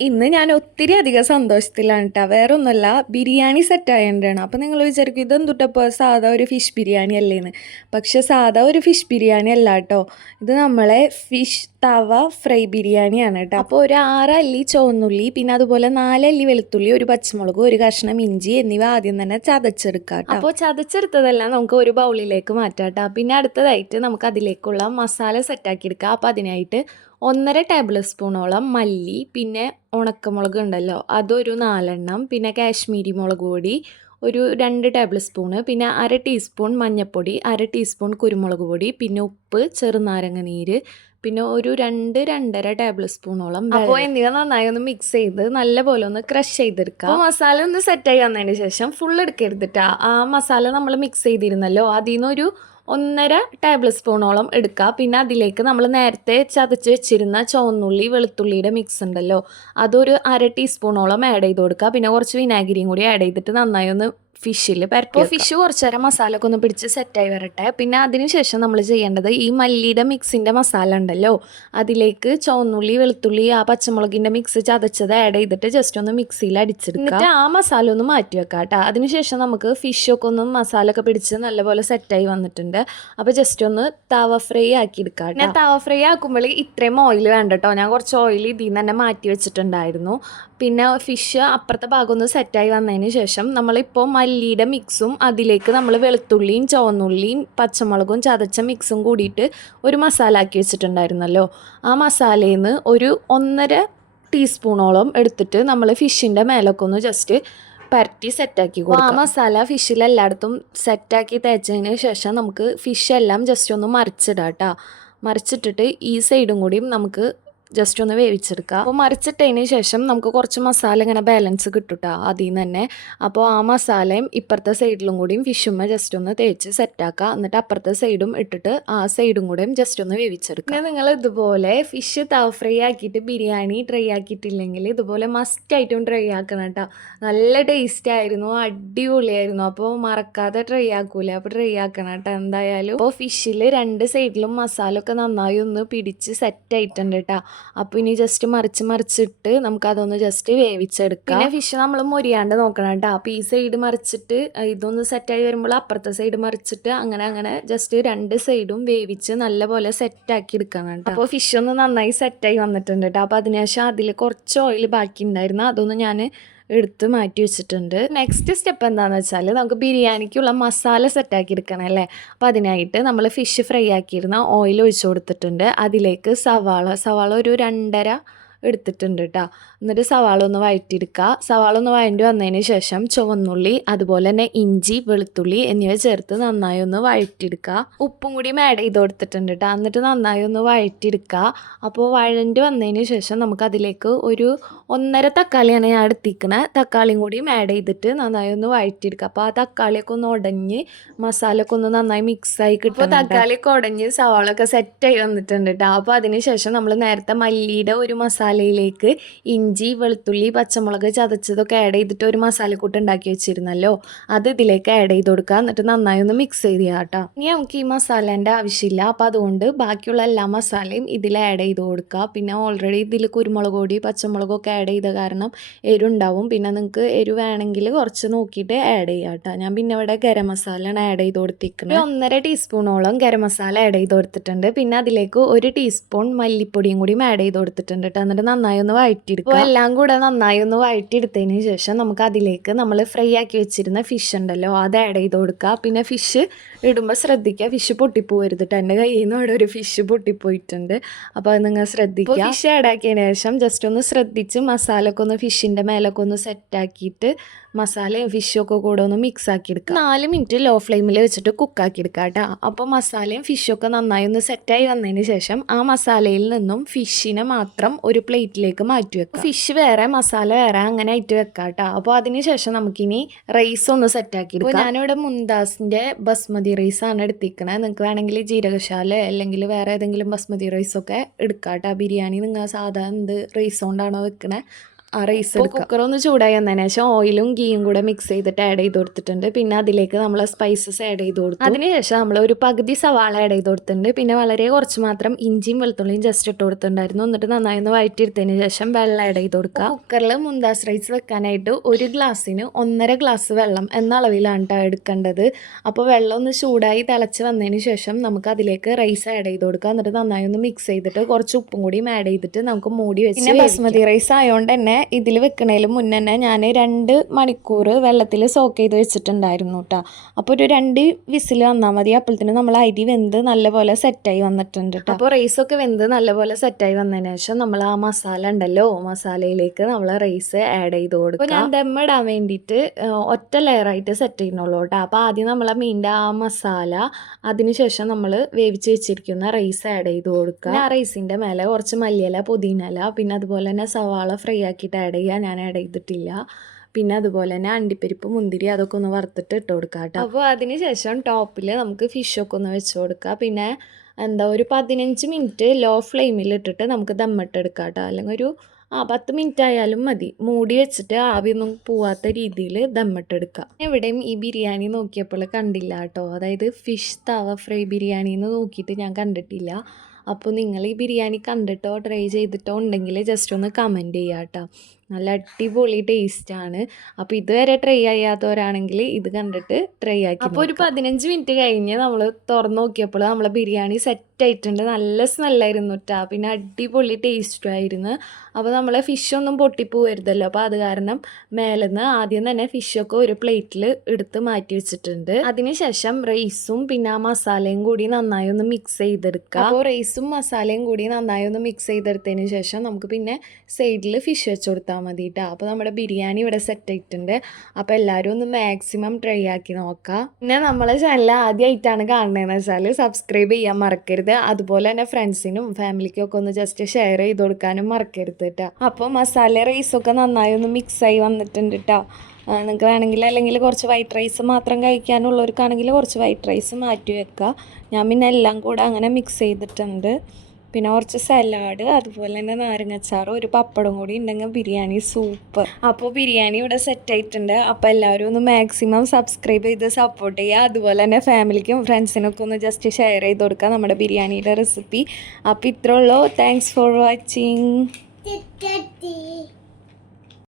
ഇന്ന് ഞാൻ ഒത്തിരി അധികം സന്തോഷത്തിലാണ് ട്ടോ. വേറൊന്നുമല്ല, ബിരിയാണി സെറ്റായോണ്ടാണ്. അപ്പോൾ നിങ്ങൾ വിചാരിക്കും ഇതെന്തുട്ടപ്പോൾ സാധാ ഒരു ഫിഷ് ബിരിയാണി അല്ലേന്ന്. പക്ഷെ സാധാ ഒരു ഫിഷ് ബിരിയാണി അല്ല കേട്ടോ. ഇത് നമ്മളെ ഫിഷ് തവ ഫ്രൈ ബിരിയാണിയാണ് കേട്ടോ. അപ്പോൾ ഒരു 6 അല്ലി ചുവന്നുള്ളി, പിന്നെ അതുപോലെ 4 അല്ലി വെളുത്തുള്ളി, ഒരു പച്ചമുളക്, ഒരു കഷ്ണം ഇഞ്ചി എന്നിവ ആദ്യം തന്നെ ചതച്ചെടുക്കാം കേട്ടോ. അപ്പോൾ ചതച്ചെടുത്തതെല്ലാം നമുക്ക് ഒരു ബൗളിലേക്ക് മാറ്റാം കേട്ടോ. പിന്നെ അടുത്തതായിട്ട് നമുക്ക് അതിലേക്കുള്ള മസാല സെറ്റാക്കി എടുക്കാം. അപ്പോൾ അതിനായിട്ട് 1.5 ടേബിൾ സ്പൂണോളം മല്ലി, പിന്നെ ഉണക്കമുളക് ഉണ്ടല്ലോ അതൊരു 4 എണ്ണം, പിന്നെ കാശ്മീരി മുളക് പൊടി ഒരു 2 ടേബിൾ സ്പൂണ്, പിന്നെ 1/2 ടീസ്പൂൺ മഞ്ഞൾപ്പൊടി, 1/2 ടീസ്പൂൺ കുരുമുളക് പൊടി, പിന്നെ ഉപ്പ്, ചെറുനാരങ്ങ നീര്, പിന്നെ ഒരു 2-2.5 ടേബിൾ സ്പൂണോളം അപ്പോൾ എന്നിവ നന്നായി ഒന്ന് മിക്സ് ചെയ്ത് നല്ലപോലെ ഒന്ന് ക്രഷ് ചെയ്തെടുക്കുക. അപ്പോൾ മസാല ഒന്ന് സെറ്റായി വന്നതിന് ശേഷം ഫുൾ എടുക്കരുതിട്ടാ. ആ മസാല നമ്മൾ മിക്സ് ചെയ്തിരുന്നല്ലോ, അതിൽ നിന്നൊരു 1.5 ടേബിൾ സ്പൂണോളം എടുക്കുക. പിന്നെ അതിലേക്ക് നമ്മൾ നേരത്തെ ചതച്ച് വെച്ചിരുന്ന ചുവന്നുള്ളി വെളുത്തുള്ളിയുടെ മിക്സ് ഉണ്ടല്ലോ അതൊരു 1/2 ടീസ്പൂണോളം ആഡ് ചെയ്ത് കൊടുക്കുക. പിന്നെ കുറച്ച് വിനാഗിരിയും കൂടി ആഡ് ചെയ്തിട്ട് നന്നായി ഒന്ന് ഫിഷിൽ പരപ്പോൾ ഫിഷ് കുറച്ച് നേരം മസാലയൊക്കെ ഒന്ന് പിടിച്ച് സെറ്റായി വരട്ടെ. പിന്നെ അതിനുശേഷം നമ്മൾ ചെയ്യേണ്ടത് ഈ മല്ലിയുടെ മിക്സിൻ്റെ മസാല ഉണ്ടല്ലോ അതിലേക്ക് ചുവന്നുള്ളി വെളുത്തുള്ളി ആ പച്ചമുളകിൻ്റെ മിക്സ് ചതച്ചത് ആഡ് ചെയ്തിട്ട് ജസ്റ്റ് ഒന്ന് മിക്സിയിൽ അടിച്ചെടുക്കുക. എന്നിട്ട് ആ മസാല ഒന്ന് മാറ്റി വെക്കാം കേട്ടോ. അതിനുശേഷം നമുക്ക് ഫിഷൊക്കെ ഒന്ന് മസാല ഒക്കെ പിടിച്ച് നല്ലപോലെ സെറ്റായി വന്നിട്ടുണ്ട്. അപ്പോൾ ജസ്റ്റ് ഒന്ന് തവ ഫ്രൈ ആക്കി എടുക്കാം. ഞാൻ തവ ഫ്രൈ ആക്കുമ്പോൾ ഇത്രയും ഓയിൽ വേണ്ട കേട്ടോ. ഞാൻ കുറച്ച് ഓയിൽ ഇതിൽ നിന്ന് തന്നെ മാറ്റി വെച്ചിട്ടുണ്ടായിരുന്നു. പിന്നെ ഫിഷ് അപ്പുറത്തെ ഭാഗം ഒന്ന് സെറ്റായി വന്നതിന് ശേഷം നമ്മളിപ്പോൾ മല്ലിയുടെ മിക്സും അതിലേക്ക് നമ്മൾ വെളുത്തുള്ളിയും ചുവന്നുള്ളിയും പച്ചമുളകും ചതച്ച മിക്സും കൂടിയിട്ട് ഒരു മസാല ആക്കി വെച്ചിട്ടുണ്ടായിരുന്നല്ലോ, ആ മസാലയിൽ നിന്ന് ഒരു 1.5 ടീസ്പൂണോളം എടുത്തിട്ട് നമ്മൾ ഫിഷിൻ്റെ മേലൊക്കെ ഒന്ന് ജസ്റ്റ് പരട്ടി സെറ്റാക്കി കൊടുക്കുക. ആ മസാല ഫിഷിലെല്ലായിടത്തും സെറ്റാക്കി തേച്ചതിന് ശേഷം നമുക്ക് ഫിഷ് എല്ലാം ജസ്റ്റ് ഒന്ന് മറിച്ചിടാം കേട്ടോ. മറിച്ചിട്ടിട്ട് ഈ സൈഡും കൂടിയും നമുക്ക് ജസ്റ്റ് ഒന്ന് വേവിച്ചെടുക്കുക. അപ്പോൾ മറിച്ചിട്ടതിന് ശേഷം നമുക്ക് കുറച്ച് മസാല ഇങ്ങനെ ബാലൻസ് കിട്ടും കേട്ടോ അതിൽ നിന്ന് തന്നെ. അപ്പോൾ ആ മസാലയും ഇപ്പുറത്തെ സൈഡിലും കൂടിയും ഫിഷുമ്മ ജസ്റ്റ് ഒന്ന് തേച്ച് സെറ്റാക്കുക. എന്നിട്ട് അപ്പുറത്തെ സൈഡും ഇട്ടിട്ട് ആ സൈഡും കൂടെയും ജസ്റ്റ് ഒന്ന് വേവിച്ചെടുക്കുക. പിന്നെ നിങ്ങൾ ഇതുപോലെ ഫിഷ് തവ ഫ്രൈ ആക്കിയിട്ട് ബിരിയാണി ട്രൈ ആക്കിയിട്ടില്ലെങ്കിൽ ഇതുപോലെ മസ്റ്റായിട്ടും ട്രൈ ആക്കണം കേട്ടോ. നല്ല ടേസ്റ്റ് ആയിരുന്നു, അടിപൊളിയായിരുന്നു. അപ്പോൾ മറക്കാതെ ട്രൈ ആക്കൂലേ, അപ്പോൾ ട്രൈ ആക്കണം കേട്ടോ എന്തായാലും. അപ്പോൾ ഫിഷിൽ 2 സൈഡിലും മസാല ഒക്കെ നന്നായി ഒന്ന് പിടിച്ച് സെറ്റ് ആയിട്ടുണ്ട് കേട്ടോ. അപ്പോൾ ഇനി ജസ്റ്റ് മറിച്ചിട്ട് നമുക്കതൊന്ന് ജസ്റ്റ് വേവിച്ചെടുക്കാം. പിന്നെ ഫിഷ് നമ്മൾ മൊരിയാണ്ട് നോക്കണം കേട്ടോ. അപ്പോൾ ഈ സൈഡ് മറിച്ചിട്ട് ഇതൊന്ന് സെറ്റായി വരുമ്പോൾ അപ്പുറത്തെ സൈഡ് മറിച്ചിട്ട് അങ്ങനെ ജസ്റ്റ് 2 സൈഡും വേവിച്ച് നല്ലപോലെ സെറ്റാക്കി എടുക്കണം കേട്ടോ. അപ്പോൾ ഫിഷ് ഒന്ന് നന്നായി സെറ്റായി വന്നിട്ടുണ്ട് കേട്ടോ. അപ്പോൾ അതിനുശേഷം അതിൽ കുറച്ച് ഓയിൽ ബാക്കി ഉണ്ടായിരുന്നു, അതൊന്ന് ഞാൻ എടുത്ത് മാറ്റി വെച്ചിട്ടുണ്ട്. നെക്സ്റ്റ് സ്റ്റെപ്പ് എന്താണെന്ന് വെച്ചാൽ നമുക്ക് ബിരിയാണിക്കുള്ള മസാല സെറ്റാക്കി എടുക്കണം അല്ലേ. അപ്പോൾ അതിനായിട്ട് നമ്മൾ ഫിഷ് ഫ്രൈ ആക്കിയിരുന്ന ഓയിൽ ഒഴിച്ചു കൊടുത്തിട്ടുണ്ട്. അതിലേക്ക് സവാള ഒരു 2.5 എടുത്തിട്ടുണ്ട് കേട്ടോ. എന്നിട്ട് സവാള ഒന്ന് വഴറ്റിയെടുക്കുക. സവാള ഒന്ന് വഴണ്ടി വന്നതിന് ശേഷം ചുവന്നുള്ളി അതുപോലെ തന്നെ ഇഞ്ചി വെളുത്തുള്ളി എന്നിവ ചേർത്ത് നന്നായി ഒന്ന് വഴറ്റിയെടുക്കുക. ഉപ്പും കൂടി ആഡ് ചെയ്ത് കൊടുത്തിട്ടുണ്ട് കേട്ടോ. എന്നിട്ട് നന്നായി ഒന്ന് വഴറ്റിയെടുക്കുക. അപ്പോൾ വഴണ്ടി വന്നതിന് ശേഷം നമുക്ക് അതിലേക്ക് ഒരു 1.5 തക്കാളിയാണ് ഞാൻ എടുത്തിരിക്കുന്നത്. തക്കാളിയും കൂടിയും ആഡ് ചെയ്തിട്ട് നന്നായി ഒന്ന് വഴറ്റിയെടുക്കുക. അപ്പോൾ ആ തക്കാളിയൊക്കെ ഒന്ന് ഉടഞ്ഞ് മസാലയൊക്കെ ഒന്ന് നന്നായി മിക്സായി കിട്ടും. അപ്പോൾ തക്കാളിയൊക്കെ ഉടഞ്ഞ് സവാളൊക്കെ സെറ്റായി വന്നിട്ടുണ്ട് കേട്ടോ. അപ്പോൾ അതിന് ശേഷം നമ്മൾ നേരത്തെ മല്ലിയുടെ ഒരു മസാലയിലേക്ക് ഇഞ്ചി വെളുത്തുള്ളി പച്ചമുളക് ചതച്ചതൊക്കെ ആഡ് ചെയ്തിട്ട് ഒരു മസാലക്കൂട്ട് ഉണ്ടാക്കി വെച്ചിരുന്നല്ലോ, അത് ഇതിലേക്ക് ആഡ് ചെയ്ത് കൊടുക്കുക. എന്നിട്ട് നന്നായി ഒന്ന് മിക്സ് ചെയ്ത് ചെയ്യാം കേട്ടോ. ഇനി നമുക്ക് ഈ മസാലേൻ്റെ ആവശ്യമില്ല. അപ്പോൾ അതുകൊണ്ട് ബാക്കിയുള്ള എല്ലാ മസാലയും ഇതിൽ ആഡ് ചെയ്ത് കൊടുക്കുക. പിന്നെ ഓൾറെഡി ഇതിൽ കുരുമുളക് പൊടി പച്ചമുളകൊക്കെ ആഡ് ചെയ്ത കാരണം എരിവുണ്ടാവും. പിന്നെ നിങ്ങൾക്ക് എരിവ് വേണമെങ്കിൽ കുറച്ച് നോക്കിയിട്ട് ആഡ് ചെയ്യാം കേട്ടോ. ഞാൻ പിന്നെ ഇവിടെ ഗരം മസാലയാണ് ആഡ് ചെയ്ത് കൊടുത്തിരിക്കുന്നത്. 1.5 ടീസ്പൂണോളം ഗരം മസാല ആഡ് ചെയ്ത് കൊടുത്തിട്ടുണ്ട്. പിന്നെ അതിലേക്ക് 1 ടീസ്പൂൺ മല്ലിപ്പൊടിയും കൂടി ആഡ് ചെയ്ത് കൊടുത്തിട്ടുണ്ട് കേട്ടോ. എന്നിട്ട് നന്നായി ഒന്ന് വഴറ്റിയെടുക്കുക. എല്ലാം കൂടെ നന്നായി ഒന്ന് വഴറ്റിയെടുത്തതിന് ശേഷം നമുക്ക് അതിലേക്ക് നമ്മൾ ഫ്രൈ ആക്കി വെച്ചിരുന്ന ഫിഷ് ഉണ്ടല്ലോ അത് ആഡ് ചെയ്ത് കൊടുക്കുക. പിന്നെ ഫിഷ് ഇടുമ്പോൾ ശ്രദ്ധിക്കുക, ഫിഷ് പൊട്ടിപ്പോകരുത് കേട്ടോ. എൻ്റെ കയ്യിൽ നിന്ന് ഇവിടെ ഒരു ഫിഷ് പൊട്ടിപ്പോയിട്ടുണ്ട്, അപ്പോൾ അത് നിങ്ങൾ ശ്രദ്ധിക്കുക. ഫിഷ് ആഡ് ആക്കിയതിന് ശേഷം ജസ്റ്റ് ഒന്ന് ശ്രദ്ധിച്ച് മസാലയൊക്കെ ഒന്ന് ഫിഷിൻ്റെ മേലൊക്കെ ഒന്ന് സെറ്റാക്കിയിട്ട് മസാലയും ഫിഷൊക്കെ കൂടെ ഒന്ന് മിക്സ് ആക്കി എടുക്കുക. 4 മിനിറ്റ് ലോ ഫ്ലെയിമിൽ വെച്ചിട്ട് കുക്കാക്കി എടുക്കുക കേട്ടോ. അപ്പോൾ മസാലയും ഫിഷൊക്കെ നന്നായി ഒന്ന് സെറ്റായി വന്നതിന് ശേഷം ആ മസാലയിൽ നിന്നും ഫിഷിനെ മാത്രം ഒരു പ്ലേറ്റിലേക്ക് മാറ്റി വെക്കുക. ഫിഷ് വേറെ മസാല വേറെ അങ്ങനെ ആയിട്ട് വെക്കാം കേട്ടോ. അപ്പോൾ അതിന് ശേഷം നമുക്കിനി റൈസ് ഒന്ന് സെറ്റാക്കി എടുക്കാം. ഞാനിവിടെ മുന്താസിൻ്റെ ബസ്മതി റൈസാണ് എടുത്തിരിക്കണത്. നിങ്ങൾക്ക് വേണമെങ്കിൽ ജീരകശാല അല്ലെങ്കിൽ വേറെ ഏതെങ്കിലും ബസ്മതി റൈസൊക്കെ എടുക്കാം കേട്ടോ. ബിരിയാണി നിങ്ങൾ സാധാരണ എന്ത് റൈസ് കൊണ്ടാണോ വെക്കണേ ആ റൈസ് എടുക്കുക. കുക്കർ ഒന്ന് ചൂടായി വന്നതിന് ശേഷം ഓയിലും ഗീയും കൂടെ മിക്സ് ചെയ്തിട്ട് ആഡ് ചെയ്ത് കൊടുത്തിട്ടുണ്ട്. പിന്നെ അതിലേക്ക് നമ്മൾ സ്പൈസസ് ആഡ് ചെയ്ത് കൊടുത്തു. അതിനുശേഷം നമ്മൾ ഒരു പകുതി സവാള ആഡ് ചെയ്ത് കൊടുത്തിട്ടുണ്ട്. പിന്നെ വളരെ കുറച്ച് മാത്രം ഇഞ്ചിയും വെളുത്തുള്ളിയും ജസ്റ്റ് ഇട്ട് കൊടുത്തിട്ടുണ്ടായിരുന്നു. എന്നിട്ട് നന്നായി ഒന്ന് വഴറ്റിയെടുത്തതിന് ശേഷം വെള്ളം ആഡ് ചെയ്ത് കൊടുക്കുക. കുക്കറിൽ മുന്താസ് റൈസ് വെക്കാനായിട്ട് ഒരു ഗ്ലാസ്സിന് 1.5 ഗ്ലാസ് വെള്ളം എന്ന അളവിലാണ് കേട്ടോ എടുക്കേണ്ടത്. അപ്പോൾ വെള്ളം ഒന്ന് ചൂടായി തിളച്ച് വന്നതിന് ശേഷം നമുക്ക് അതിലേക്ക് റൈസ് ആഡ് ചെയ്ത് കൊടുക്കുക. എന്നിട്ട് നന്നായി ഒന്ന് മിക്സ് ചെയ്തിട്ട് കുറച്ച് ഉപ്പും കൂടിയും ആഡ് ചെയ്തിട്ട് നമുക്ക് മൂടി വെച്ച്. പിന്നെ ബസ്മതി റൈസ് ആയതുകൊണ്ട് തന്നെ ഇതിൽ വെക്കണേലും മുന്നേ തന്നെ ഞാൻ 2 മണിക്കൂർ വെള്ളത്തിൽ സോക്ക് ചെയ്ത് വെച്ചിട്ടുണ്ടായിരുന്നു കേട്ടോ. അപ്പോൾ ഒരു 2 വിസിൽ വന്നാൽ മതി. അപ്പോഴത്തേനും നമ്മൾ അരി വെന്ത് നല്ലപോലെ സെറ്റായി വന്നിട്ടുണ്ട് കേട്ടോ. അപ്പോൾ റൈസൊക്കെ വെന്ത് നല്ലപോലെ സെറ്റായി വന്നതിന് ശേഷം നമ്മൾ ആ മസാല ഉണ്ടല്ലോ, മസാലയിലേക്ക് നമ്മൾ റൈസ് ആഡ് ചെയ്ത് കൊടുക്കുക. അപ്പോൾ ഞാൻ ദമ്മിടാൻ വേണ്ടിയിട്ട് ഒറ്റ ലെയറായിട്ട് സെറ്റ് ചെയ്യുന്നുള്ളൂ കേട്ടോ. അപ്പോൾ ആദ്യം നമ്മൾ ആ മീനിൻ്റെ ആ മസാല, അതിനുശേഷം നമ്മൾ വേവിച്ച് വെച്ചിരിക്കുന്ന റൈസ് ആഡ് ചെയ്ത് കൊടുക്കുക. ആ റൈസിൻ്റെ മേലെ കുറച്ച് മല്ലിയില, പുതിനയില, പിന്നെ അതുപോലെ തന്നെ സവാള ഫ്രൈ ആക്കിയിട്ട് ആഡ് ചെയ്യുക. ഞാൻ ആഡ് ചെയ്തിട്ടില്ല. പിന്നെ അതുപോലെ തന്നെ അണ്ടിപ്പരിപ്പ്, മുന്തിരി അതൊക്കെ ഒന്ന് വറുത്തിട്ട് ഇട്ട് കൊടുക്കുക കേട്ടോ. അപ്പോൾ അതിന് ശേഷം ടോപ്പിൽ നമുക്ക് ഫിഷൊക്കെ ഒന്ന് വെച്ച് കൊടുക്കുക. പിന്നെ ഒരു 15 മിനിറ്റ് ലോ ഫ്ലെയിമിൽ ഇട്ടിട്ട് നമുക്ക് ദമ്മിട്ടെടുക്കാം കേട്ടോ. അല്ലെങ്കിൽ ഒരു 10 മിനിറ്റ് ആയാലും മതി. മൂടി വെച്ചിട്ട് ആവിയൊന്നും പോവാത്ത രീതിയിൽ ദമ്മിട്ടെടുക്കുക. എവിടെയും ഈ ബിരിയാണി നോക്കിയപ്പോൾ കണ്ടില്ല കേട്ടോ. അതായത് ഫിഷ് തവ ഫ്രൈ ബിരിയാണി എന്ന് നോക്കിയിട്ട് ഞാൻ കണ്ടിട്ടില്ല. അപ്പോൾ നിങ്ങൾ ഈ ബിരിയാണി കണ്ടിട്ടോ ട്രൈ ചെയ്തിട്ടോ ഉണ്ടെങ്കിൽ ജസ്റ്റ് ഒന്ന് കമൻറ്റ് ചെയ്യുക കേട്ടോ. നല്ല അടിപൊളി ടേസ്റ്റാണ്. അപ്പോൾ ഇതുവരെ ട്രൈ ചെയ്യാത്തവരാണെങ്കിൽ ഇത് കണ്ടിട്ട് ട്രൈ ആക്കി. അപ്പോൾ ഒരു 15 മിനിറ്റ് കഴിഞ്ഞ് നമ്മൾ തുറന്ന് നോക്കിയപ്പോൾ നമ്മളെ ബിരിയാണി സെറ്റായിട്ടുണ്ട്. നല്ല സ്മെല്ലായിരുന്നു കേട്ടോ. പിന്നെ അടിപൊളി ടേസ്റ്റും ആയിരുന്നു. അപ്പോൾ നമ്മളെ ഫിഷൊന്നും പൊട്ടിപ്പോവരുതല്ലോ. അപ്പോൾ അത് കാരണം മേലെന്ന് ആദ്യം തന്നെ ഫിഷൊക്കെ ഒരു പ്ലേറ്റിൽ എടുത്ത് മാറ്റി വെച്ചിട്ടുണ്ട്. അതിനുശേഷം റൈസും പിന്നെ ആ മസാലയും കൂടി നന്നായി ഒന്ന് മിക്സ് ചെയ്തെടുക്കുക. അപ്പോൾ റൈസും മസാലയും കൂടി നന്നായി ഒന്ന് മിക്സ് ചെയ്തെടുത്തതിന് ശേഷം നമുക്ക് പിന്നെ സൈഡിൽ ഫിഷ് വെച്ച് കൊടുത്താൽ മതി കേട്ടോ. അപ്പോൾ നമ്മുടെ ബിരിയാണി ഇവിടെ സെറ്റ് ആയിട്ടുണ്ട്. അപ്പോൾ എല്ലാവരും ഒന്ന് മാക്സിമം ട്രൈ ആക്കി നോക്കുക. പിന്നെ നമ്മളെ ചാനൽ ആദ്യമായിട്ടാണ് കാണുന്നതെന്ന് വെച്ചാൽ സബ്സ്ക്രൈബ് ചെയ്യാൻ മറക്കരുത്. അതുപോലെ തന്നെ ഫ്രണ്ട്സിനും ഫാമിലിക്കും ഒക്കെ ഒന്ന് ജസ്റ്റ് ഷെയർ ചെയ്ത് കൊടുക്കാനും മറക്കരുത് കേട്ടോ. അപ്പോൾ മസാല റൈസൊക്കെ നന്നായി ഒന്ന് മിക്സായി വന്നിട്ടുണ്ട് കേട്ടോ. നിങ്ങൾക്ക് വേണമെങ്കിൽ അല്ലെങ്കിൽ കുറച്ച് വൈറ്റ് റൈസ് മാത്രം കഴിക്കാനുള്ളവർക്കാണെങ്കിൽ കുറച്ച് വൈറ്റ് റൈസ് മാറ്റി വെക്കുക. ഞാൻ പിന്നെ എല്ലാം കൂടെ അങ്ങനെ മിക്സ് ചെയ്തിട്ടുണ്ട്. പിന്നെ കുറച്ച് സലാഡ്, അതുപോലെ തന്നെ നാരങ്ങച്ചാറ്, ഒരു പപ്പടം കൂടി ഉണ്ടെങ്കിൽ ബിരിയാണി സൂപ്പർ. അപ്പോൾ ബിരിയാണി ഇവിടെ സെറ്റായിട്ടുണ്ട്. അപ്പോൾ എല്ലാവരും ഒന്ന് മാക്സിമം സബ്സ്ക്രൈബ് ചെയ്ത് സപ്പോർട്ട് ചെയ്യുക. അതുപോലെ തന്നെ ഫാമിലിക്കും ഫ്രണ്ട്സിനൊക്കെ ഒന്ന് ജസ്റ്റ് ഷെയർ ചെയ്ത് കൊടുക്കുക നമ്മുടെ ബിരിയാണിയുടെ റെസിപ്പി. അപ്പോൾ ഇത്രേ ഉള്ളൂ. Thanks for watching.